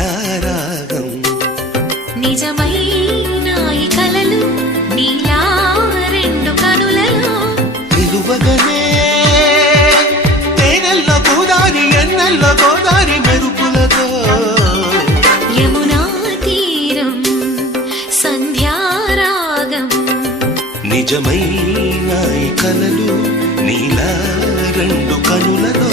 సంధ్యారాగం నిజమైన ఈ కలలు నీలా రెండు కనులలో నిలువగనే తేనెల్లో గోదారి ఎన్నెల్లో గోదారి మెరుపులతో యమునా తీరం సంధ్యారాగం నిజమైన ఈ కలలు నీలా రెండు కనులలో